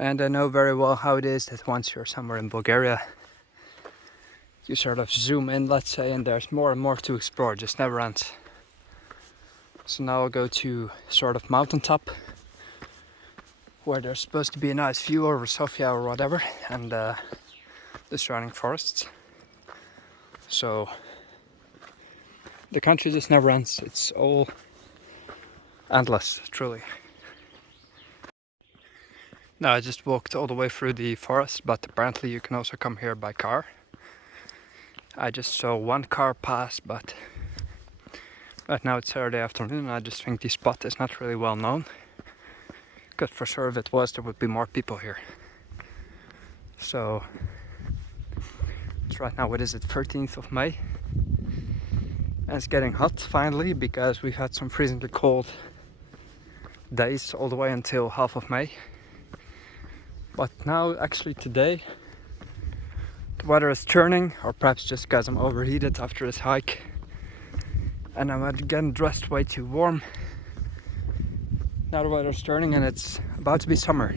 And I know very well how it is that once you're somewhere in Bulgaria, you sort of zoom in, let's say, and there's more and more to explore, just never ends. So now I'll go to sort of mountaintop where there's supposed to be a nice view over Sofia or whatever, and the surrounding forests. So the country just never ends. It's all endless, truly. Now I just walked all the way through the forest, but apparently you can also come here by car. I just saw one car pass, but right now it's Saturday afternoon and I just think the spot is not really well known. Because for sure if it was, there would be more people here. So it's right now, what is it, 13th of May? And it's getting hot finally, because we've had some freezingly cold days all the way until half of May. But now, actually today, the weather is turning, or perhaps just because I'm overheated after this hike. And I'm again dressed way too warm. Now the weather's turning and it's about to be summer.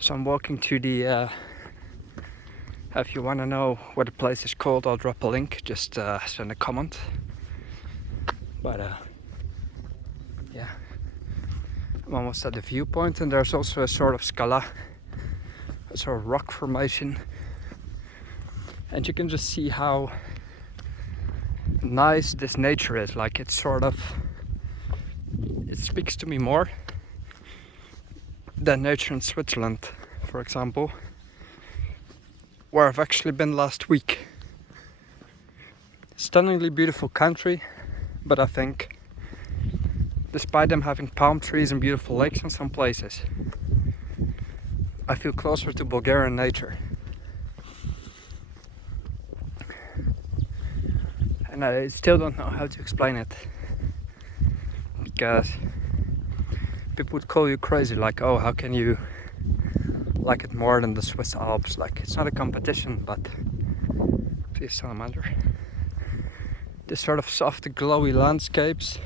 So I'm walking to the, if you want to know what the place is called, I'll drop a link, just send a comment. But yeah. I'm almost at the viewpoint, and there's also a sort of scala, a sort of rock formation, and you can just see how nice this nature is. Like, it's sort of, it speaks to me more than nature in Switzerland, for example, where I've actually been last week. Stunningly beautiful country, but I think despite them having palm trees and beautiful lakes in some places, I feel closer to Bulgarian nature. And I still don't know how to explain it, because people would call you crazy, like, oh, how can you like it more than the Swiss Alps? Like, it's not a competition, but please, salamander. This sort of soft, glowy landscapes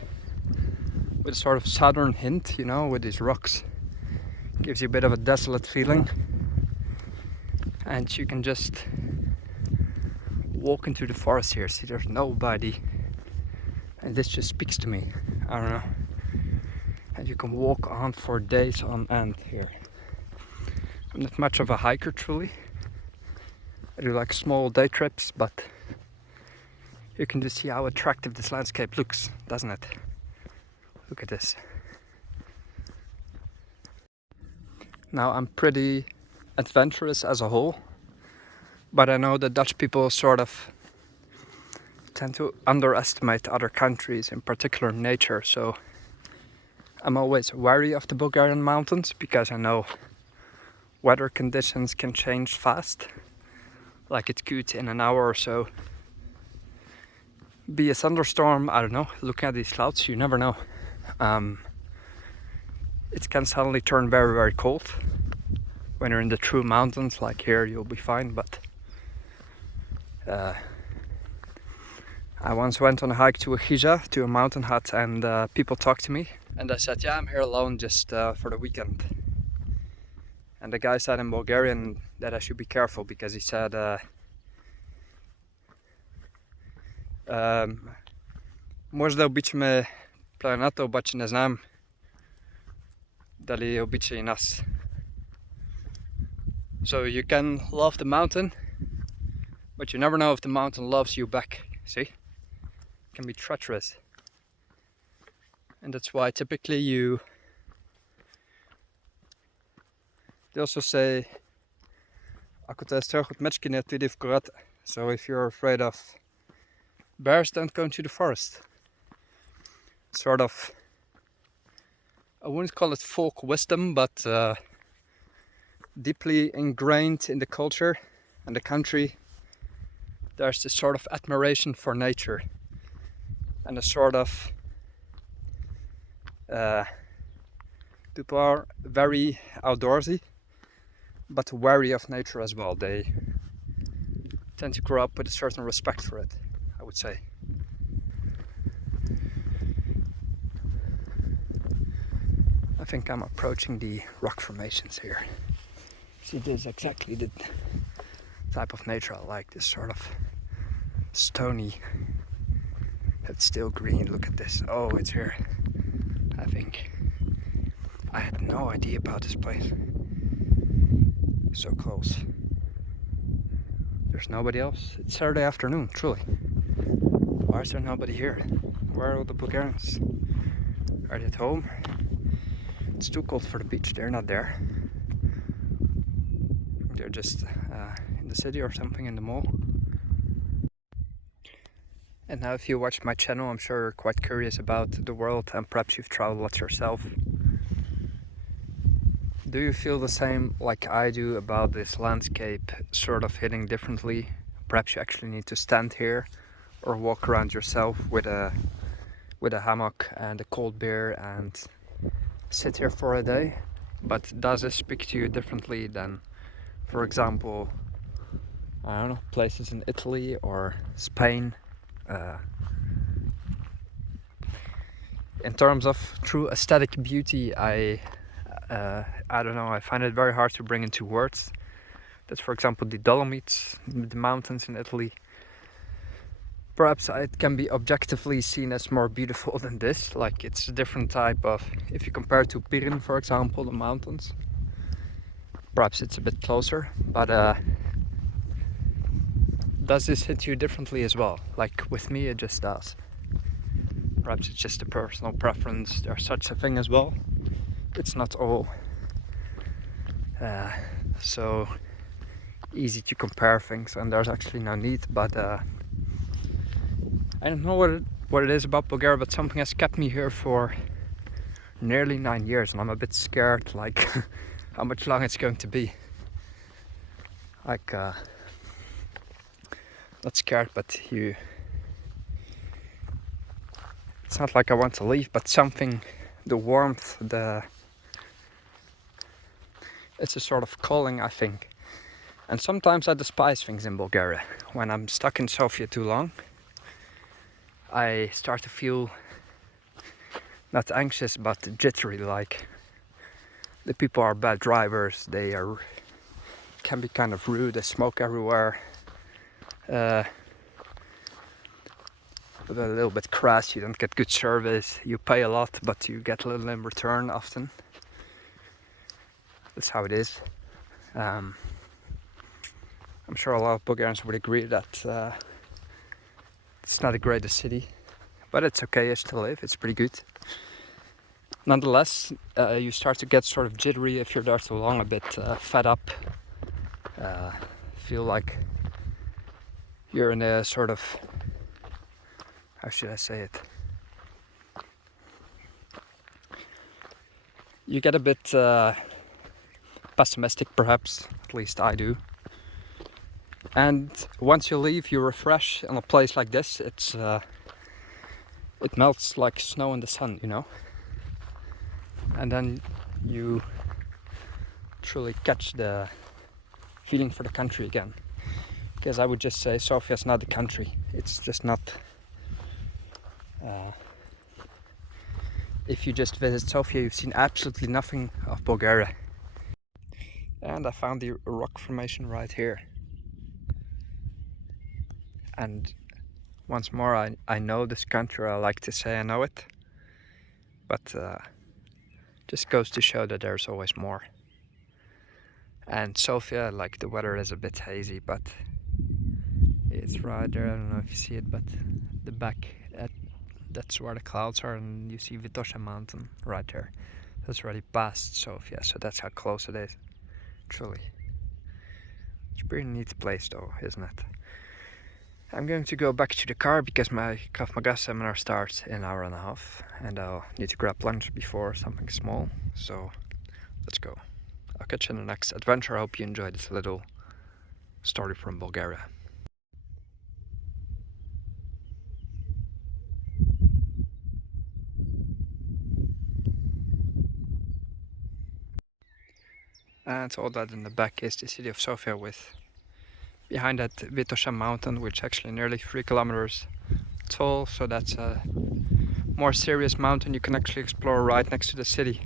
with a sort of southern hint, you know, with these rocks. Gives you a bit of a desolate feeling. And you can just walk into the forest here, see there's nobody. And this just speaks to me. I don't know. And you can walk on for days on end here. I'm not much of a hiker, truly. I do like small day trips, but you can just see how attractive this landscape looks, doesn't it? Look at this. Now, I'm pretty adventurous as a whole, but I know that Dutch people sort of tend to underestimate other countries, in particular nature, so I'm always wary of the Bulgarian mountains, because I know weather conditions can change fast. Like, it could in an hour or so be a thunderstorm, I don't know, looking at these clouds, you never know. It can suddenly turn very, very cold. When you're in the true mountains, like here, you'll be fine, but I once went on a hike to a hija, to a mountain hut, and people talked to me, and I said, yeah, I'm here alone just for the weekend. And the guy said in Bulgarian that I should be careful, because he said може да обичаме планината, обаче не знам дали обича и нас. So you can love the mountain, but you never know if the mountain loves you back. See? It can be treacherous. And that's why typically they also say, ако те е страх от мечки, не отиди в гората. So if you're afraid of bears, don't go into the forest. Sort of, I wouldn't call it folk wisdom, but deeply ingrained in the culture and the country. There's this sort of admiration for nature, and a sort of people are very outdoorsy, but wary of nature as well. They tend to grow up with a certain respect for it, I would say. I think I'm approaching the rock formations here. See, this is exactly the type of nature I like, this sort of stony, it's still green. Look at this. Oh, it's here. I think I had no idea about this place. So close. There's nobody else. It's Saturday afternoon, truly. Why is there nobody here? Where are all the Bulgarians? Are they at home? It's too cold for the beach. They're not there. They're just in the city or something, in the mall. And now if you watch my channel, I'm sure you're quite curious about the world and perhaps you've traveled lots yourself. Do you feel the same like I do about this landscape sort of hitting differently? Perhaps you actually need to stand here or walk around yourself with a hammock and a cold beer and sit here for a day. But does it speak to you differently than, for example, I don't know, places in Italy or Spain? In terms of true aesthetic beauty, I don't know, I find it very hard to bring into words. That's, for example, the Dolomites, the mountains in Italy. Perhaps it can be objectively seen as more beautiful than this. Like, it's a different type of, if you compare to Pirin, for example, the mountains, perhaps it's a bit closer, but does this hit you differently as well? Like with me, it just does. Perhaps it's just a personal preference. There's such a thing as well. It's not all so easy to compare things, and there's actually no need. But I don't know what it is about Bulgaria, but something has kept me here for nearly 9 years, and I'm a bit scared, like how much longer it's going to be. Like not scared, but it's not like I want to leave, but something, the warmth, it's a sort of calling, I think. And sometimes I despise things in Bulgaria. When I'm stuck in Sofia too long, I start to feel not anxious but jittery, like the people are bad drivers, they can be kind of rude, they smoke everywhere. But a little bit crass, you don't get good service, you pay a lot but you get a little in return often. That's how it is. I'm sure a lot of Bulgarians would agree that it's not the greatest city, but it's okay-ish to live, it's pretty good. Nonetheless, you start to get sort of jittery if you're there too long, a bit fed up, feel like you're in a sort of, how should I say it? You get a bit pessimistic, perhaps, at least I do. And once you leave, you refresh in a place like this. It melts like snow in the sun, you know. And then you truly catch the feeling for the country again. Because I would just say Sofia's not the country. It's just not. If you just visit Sofia, you've seen absolutely nothing of Bulgaria. And I found the rock formation right here. And once more, I know this country. I like to say I know it, but just goes to show that there's always more. And Sofia, like, the weather is a bit hazy, but it's right there. I don't know if you see it, but the back, that's where the clouds are, and you see Vitosha mountain right there. That's already past Sofia, so that's how close it is, truly. It's a pretty neat place though, isn't it? I'm going to go back to the car because my Krav Maga seminar starts in an hour and a half, and I'll need to grab lunch before, something small, so let's go. I'll catch you in the next adventure. I hope you enjoyed this little story from Bulgaria. And all that in the back is the city of Sofia, with behind that Vitosha mountain, which is actually nearly 3 kilometers tall, so that's a more serious mountain you can actually explore right next to the city.